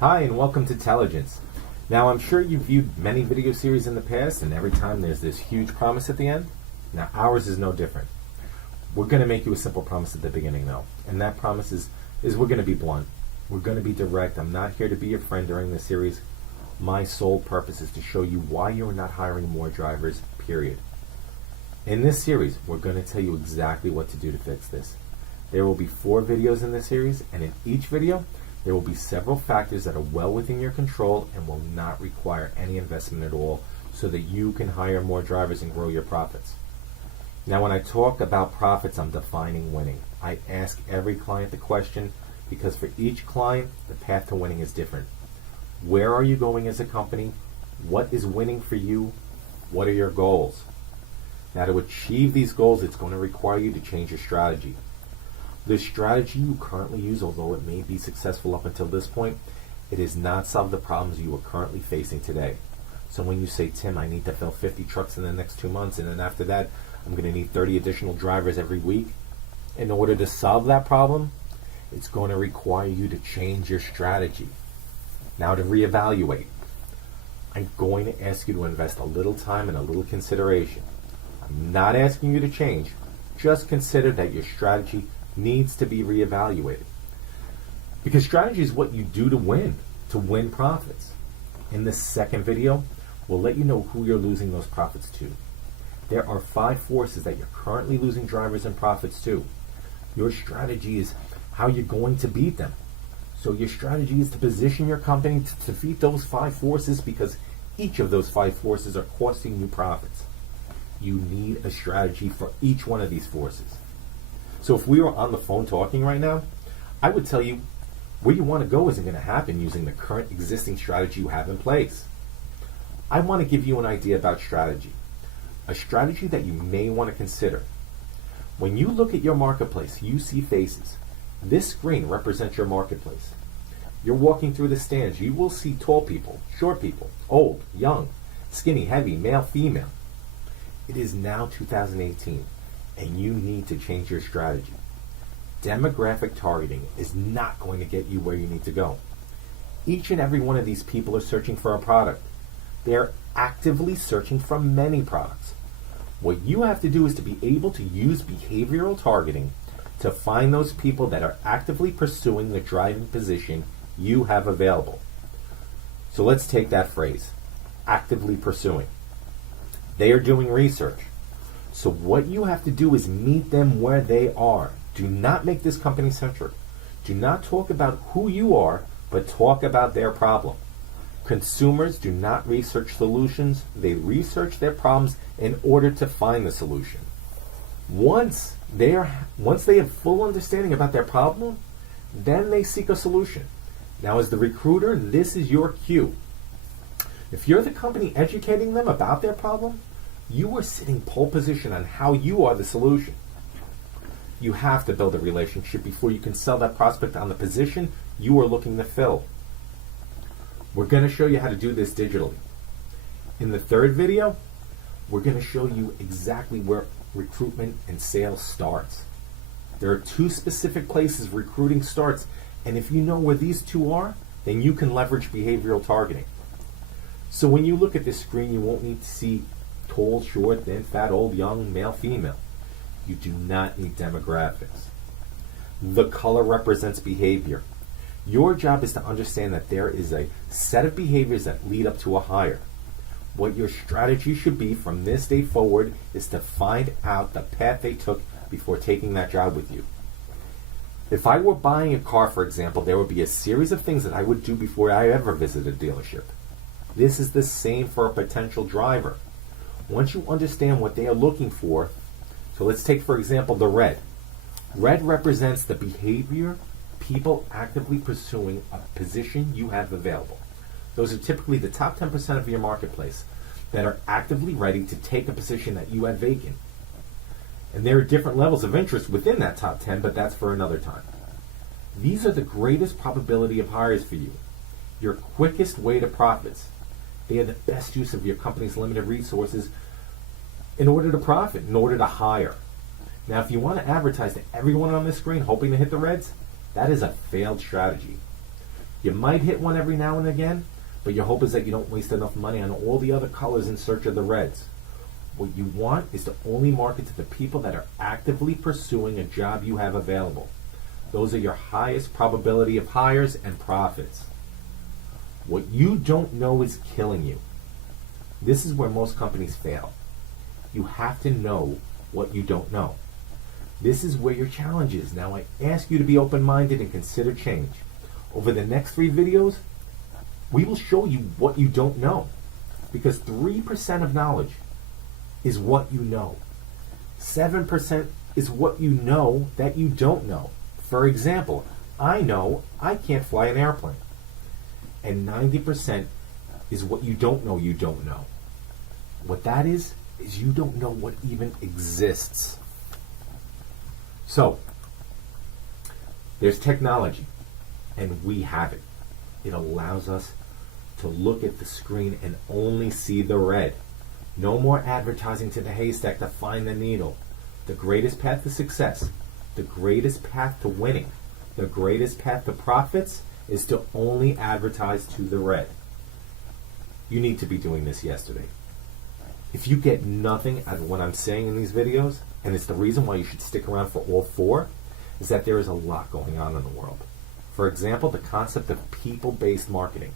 Hi, and welcome to Telligence. Now, I'm sure you've viewed many video series in the past, and every time there's this huge promise at the end. Now, ours is no different. We're going to make you a simple promise at the beginning, though, and that promise is we're going to be blunt. We're going to be direct. I'm not here to be your friend during this series. My sole purpose is to show you why you're not hiring more drivers, period. In this series, we're going to tell you exactly what to do to fix this. There will be 4 videos in this series, and in each video, there will be several factors that are well within your control and will not require any investment at all so that you can hire more drivers and grow your profits. Now, when I talk about profits, I'm defining winning. I ask every client the question because for each client, the path to winning is different. Where are you going as a company? What is winning for you? What are your goals? Now, to achieve these goals, it's going to require you to change your strategy. The strategy you currently use, although it may be successful up until this point, it has not solved the problems you are currently facing today. So when you say, Tim, I need to fill 50 trucks in the next 2 months, and then after that, I'm going to need 30 additional drivers every week. In order to solve that problem, it's going to require you to change your strategy. Now, to reevaluate, I'm going to ask you to invest a little time and a little consideration. I'm not asking you to change. Just consider that your strategy needs to be reevaluated. Because strategy is what you do to win profits. In this second video, we'll let you know who you're losing those profits to. There are 5 forces that you're currently losing drivers and profits to. Your strategy is how you're going to beat them. So your strategy is to position your company to defeat those 5 forces because each of those 5 forces are costing you profits. You need a strategy for each one of these forces. So if we were on the phone talking right now, I would tell you where you want to go isn't going to happen using the current existing strategy you have in place. I want to give you an idea about strategy, a strategy that you may want to consider. When you look at your marketplace, you see faces. This screen represents your marketplace. You're walking through the stands. You will see tall people, short people, old, young, skinny, heavy, male, female. It is now 2018. And you need to change your strategy. Demographic targeting is not going to get you where you need to go. Each and every one of these people are searching for a product. They're actively searching for many products. What you have to do is to be able to use behavioral targeting to find those people that are actively pursuing the driving position you have available. So let's take that phrase, actively pursuing. They are doing research. So what you have to do is meet them where they are. Do not make this company centric. Do not talk about who you are, but talk about their problem. Consumers do not research solutions. They research their problems in order to find the solution. Once they have full understanding about their problem, then they seek a solution. Now, as the recruiter, this is your cue. If you're the company educating them about their problem, you are sitting pole position on how you are the solution. You have to build a relationship before you can sell that prospect on the position you are looking to fill. We're going to show you how to do this digitally. In the third video, we're going to show you exactly where recruitment and sales starts. There are 2 specific places recruiting starts, and if you know where these 2 are, then you can leverage behavioral targeting. So when you look at this screen, you won't need to see tall, short, thin, fat, old, young, male, female. You do not need demographics. The color represents behavior. Your job is to understand that there is a set of behaviors that lead up to a hire. What your strategy should be from this day forward is to find out the path they took before taking that job with you. If I were buying a car, for example, there would be a series of things that I would do before I ever visit a dealership. This is the same for a potential driver. Once you understand what they are looking for, so let's take, for example, the red. Red represents the behavior people actively pursuing a position you have available. Those are typically the top 10% of your marketplace that are actively ready to take a position that you have vacant. And there are different levels of interest within that top 10, but that's for another time. These are the greatest probability of hires for you, your quickest way to profits. They are the best use of your company's limited resources in order to profit, in order to hire. Now, if you want to advertise to everyone on this screen hoping to hit the reds, that is a failed strategy. You might hit one every now and again, but your hope is that you don't waste enough money on all the other colors in search of the reds. What you want is to only market to the people that are actively pursuing a job you have available. Those are your highest probability of hires and profits. What you don't know is killing you. This is where most companies fail. You have to know what you don't know. This is where your challenge is. Now I ask you to be open-minded and consider change. Over the next 3 videos, we will show you what you don't know. Because 3% of knowledge is what you know. 7% is what you know that you don't know. For example, I know I can't fly an airplane. And 90% is what you don't know you don't know. What that is you don't know what even exists. So, there's technology, and we have it. It allows us to look at the screen and only see the red. No more advertising to the haystack to find the needle. The greatest path to success, the greatest path to winning, the greatest path to profits is to only advertise to the red. You need to be doing this yesterday. If you get nothing out of what I'm saying in these videos, and it's the reason why you should stick around for all 4, is that there is a lot going on in the world. For example, the concept of people-based marketing.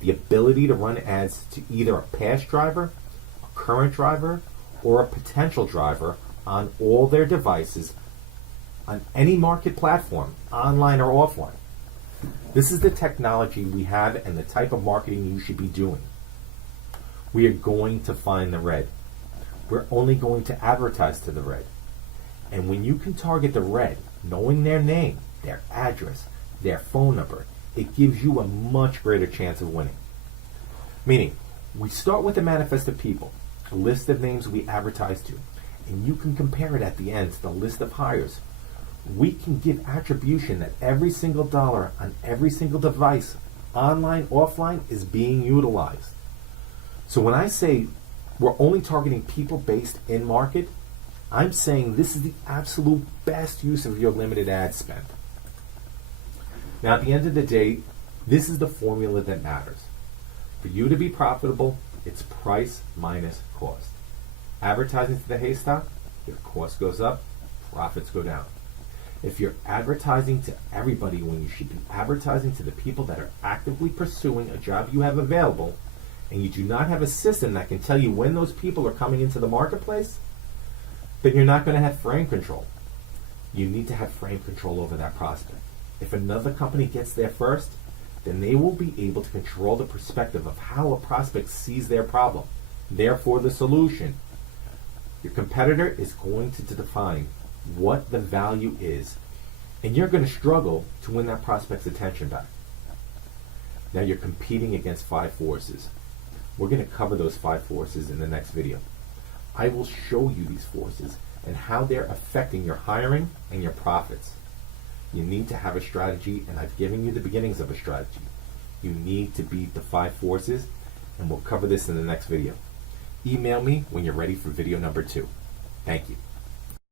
The ability to run ads to either a past driver, a current driver, or a potential driver on all their devices on any market platform, online or offline. This is the technology we have and the type of marketing you should be doing. We are going to find the red. We're only going to advertise to the red. And when you can target the red, knowing their name, their address, their phone number, it gives you a much greater chance of winning. Meaning, we start with a manifest of people, a list of names we advertise to, and you can compare it at the end to the list of hires. We can give attribution that every single dollar on every single device, online, offline, is being utilized. So when I say we're only targeting people based in market, I'm saying this is the absolute best use of your limited ad spend. Now at the end of the day, this is the formula that matters. For you to be profitable, it's price minus cost. Advertising to the haystack, your cost goes up, profits go down. If you're advertising to everybody when you should be advertising to the people that are actively pursuing a job you have available, and you do not have a system that can tell you when those people are coming into the marketplace, then you're not going to have frame control. You need to have frame control over that prospect. If another company gets there first, then they will be able to control the perspective of how a prospect sees their problem, therefore the solution. Your competitor is going to define what the value is, and you're going to struggle to win that prospect's attention back. Now you're competing against 5 forces. We're going to cover those 5 forces in the next video. I will show you these forces and how they're affecting your hiring and your profits. You need to have a strategy, and I've given you the beginnings of a strategy. You need to beat the 5 forces, and we'll cover this in the next video. Email me when you're ready for video number 2. Thank you.